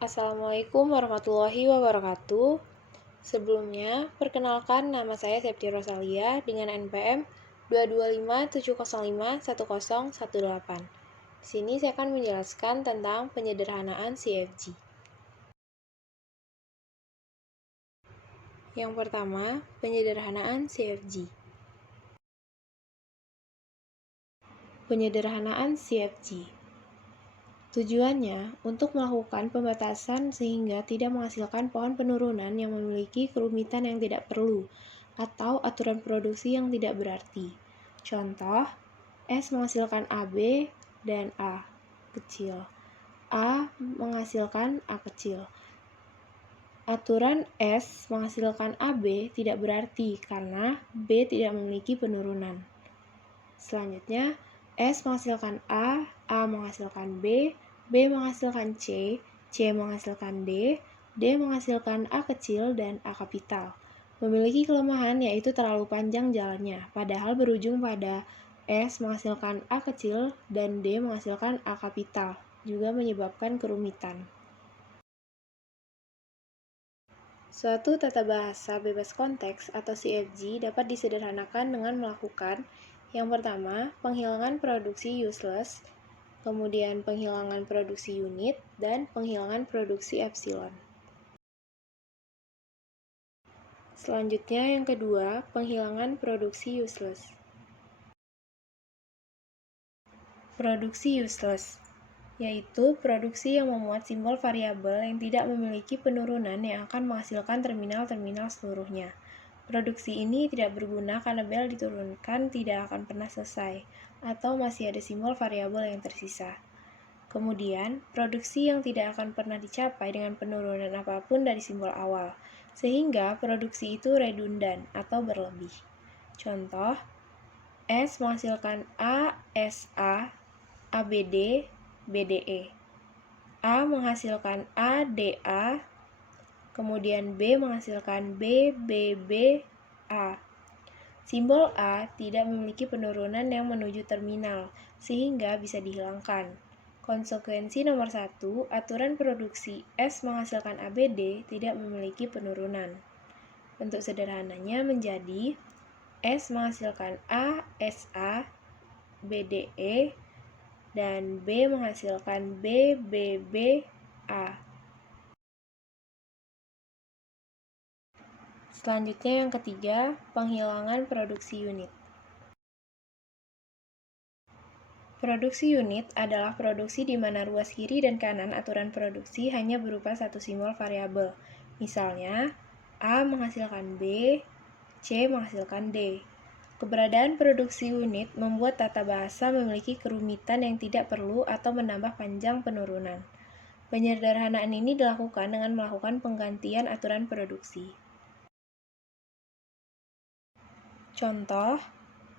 Assalamualaikum warahmatullahi wabarakatuh. Sebelumnya, perkenalkan nama saya Septi Rosalia dengan NPM 22570510118. Di sini saya akan menjelaskan tentang penyederhanaan CFG. Yang pertama, penyederhanaan CFG. Penyederhanaan CFG. Tujuannya untuk melakukan pembatasan sehingga tidak menghasilkan pohon penurunan yang memiliki kerumitan yang tidak perlu atau aturan produksi yang tidak berarti. Contoh, S menghasilkan AB dan A kecil. A menghasilkan A kecil. Aturan S menghasilkan AB tidak berarti karena B tidak memiliki penurunan. Selanjutnya, S menghasilkan A menghasilkan B menghasilkan C menghasilkan D menghasilkan A kecil dan A kapital. Memiliki kelemahan yaitu terlalu panjang jalannya, padahal berujung pada S menghasilkan A kecil dan D menghasilkan A kapital, juga menyebabkan kerumitan. Suatu tata bahasa bebas konteks atau CFG dapat disederhanakan dengan melakukan yang pertama, penghilangan produksi useless, kemudian penghilangan produksi unit, dan penghilangan produksi epsilon. Selanjutnya yang kedua, penghilangan produksi useless. Produksi useless yaitu produksi yang memuat simbol variabel yang tidak memiliki penurunan yang akan menghasilkan terminal-terminal seluruhnya. Produksi ini tidak berguna karena bel diturunkan tidak akan pernah selesai, atau masih ada simbol variabel yang tersisa. Kemudian, produksi yang tidak akan pernah dicapai dengan penurunan apapun dari simbol awal, sehingga produksi itu redundan atau berlebih. Contoh, S menghasilkan A, SA, ABD, BDE. A menghasilkan A, DA, kemudian B menghasilkan B, BB, A. Simbol A tidak memiliki penurunan yang menuju terminal, sehingga bisa dihilangkan. Konsekuensi nomor 1, aturan produksi S menghasilkan ABD tidak memiliki penurunan. Bentuk sederhananya menjadi S menghasilkan A, SA, BDE, dan B menghasilkan B, BB, A. Selanjutnya yang ketiga, penghilangan produksi unit. Produksi unit adalah produksi di mana ruas kiri dan kanan aturan produksi hanya berupa satu simbol variabel. Misalnya, A menghasilkan B, C menghasilkan D. Keberadaan produksi unit membuat tata bahasa memiliki kerumitan yang tidak perlu atau menambah panjang penurunan. Penyederhanaan ini dilakukan dengan melakukan penggantian aturan produksi. Contoh,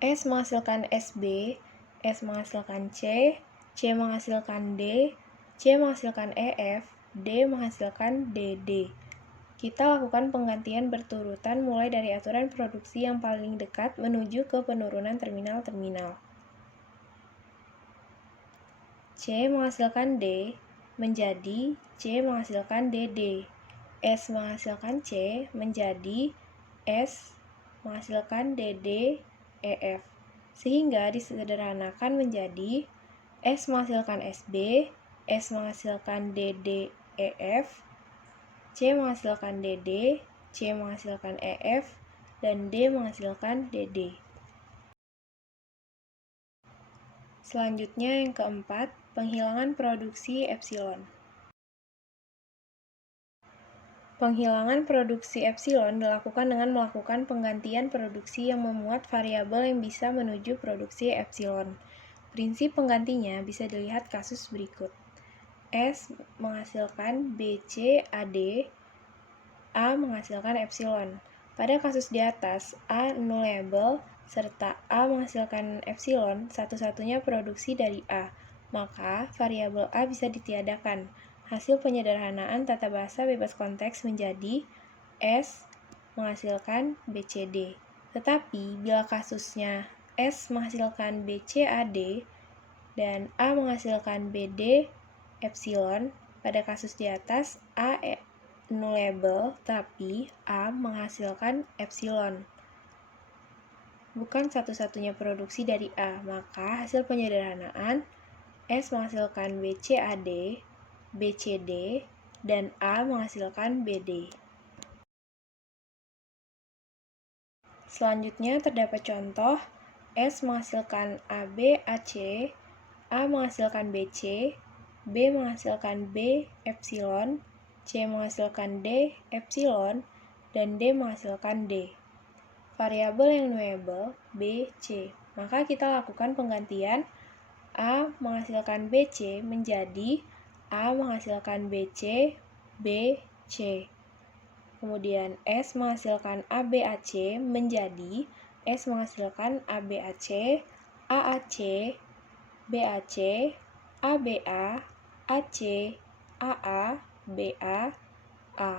S menghasilkan SB, S menghasilkan C menghasilkan D, C menghasilkan EF, D menghasilkan DD. Kita lakukan penggantian berturutan mulai dari aturan produksi yang paling dekat menuju ke penurunan terminal-terminal. C menghasilkan D menjadi C menghasilkan DD. S menghasilkan C menjadi S menghasilkan DD, EF. Sehingga disederhanakan menjadi S menghasilkan SB, S menghasilkan DD, EF, C menghasilkan DD, C menghasilkan EF, dan D menghasilkan DD. Selanjutnya yang keempat, penghilangan produksi epsilon. Penghilangan produksi epsilon dilakukan dengan melakukan penggantian produksi yang memuat variabel yang bisa menuju produksi epsilon. Prinsip penggantinya bisa dilihat kasus berikut. S menghasilkan BC, AD, A menghasilkan epsilon. Pada kasus di atas, A nullable, serta A menghasilkan epsilon satu-satunya produksi dari A, maka variabel A bisa ditiadakan. Hasil penyederhanaan tata bahasa bebas konteks menjadi S menghasilkan BCD. Tetapi, bila kasusnya S menghasilkan BCAD dan A menghasilkan BD epsilon, Pada kasus di atas, A nullable, tapi A menghasilkan epsilon. Bukan satu-satunya produksi dari A, maka hasil penyederhanaan S menghasilkan BCAD, BCD, dan A menghasilkan BD. Selanjutnya terdapat contoh S menghasilkan ABAC, A menghasilkan BC, B menghasilkan B epsilon, C menghasilkan D epsilon, dan D menghasilkan D. Variabel yang knowable B, C. Maka kita lakukan penggantian A menghasilkan BC menjadi A menghasilkan BC, B, C. Kemudian S menghasilkan ABAC menjadi S menghasilkan ABAC, AAC, BAC, ABA, AC, AA, BA, A.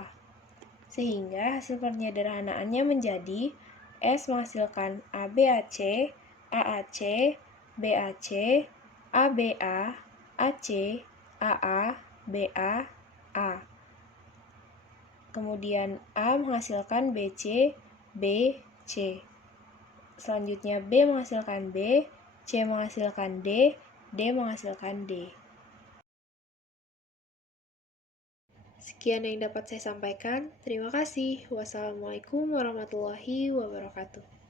Sehingga hasil penyederhanaannya menjadi S menghasilkan ABAC, AAC, BAC, ABA, AC, AA, BA, A. Kemudian A menghasilkan BC, B, C. Selanjutnya B menghasilkan B, C menghasilkan D, D menghasilkan D. Sekian yang dapat saya sampaikan. Terima kasih. Wassalamualaikum warahmatullahi wabarakatuh.